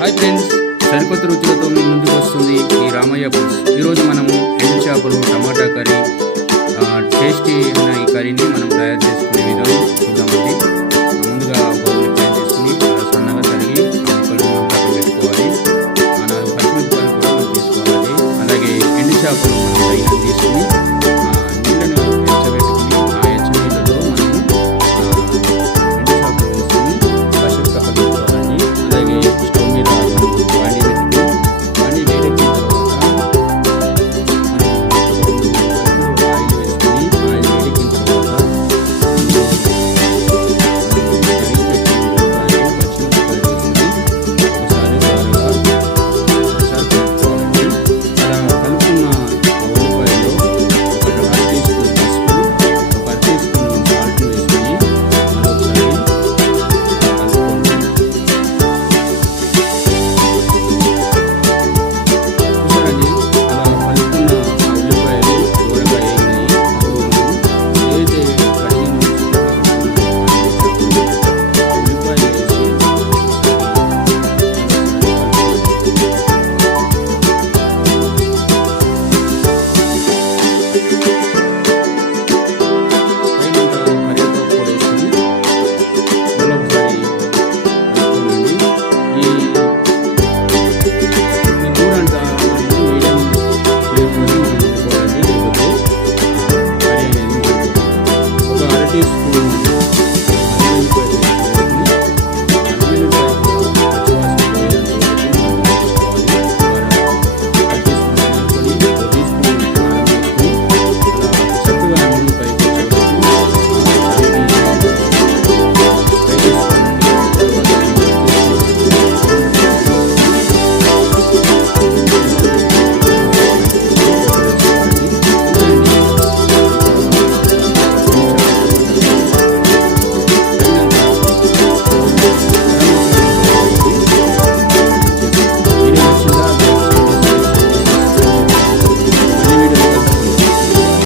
Hi friends, సరికొత్త రుచులతో మీ ముందుకు వస్తుంది ఈ రామయ్య ఫుడ్స్. ఈరోజు మనము ఎండు చేపలు టమాటా కర్రీ టేస్టీ అయిన ఈ కర్రీని మనం తయారు చేసుకునే విధానం చూద్దామండి.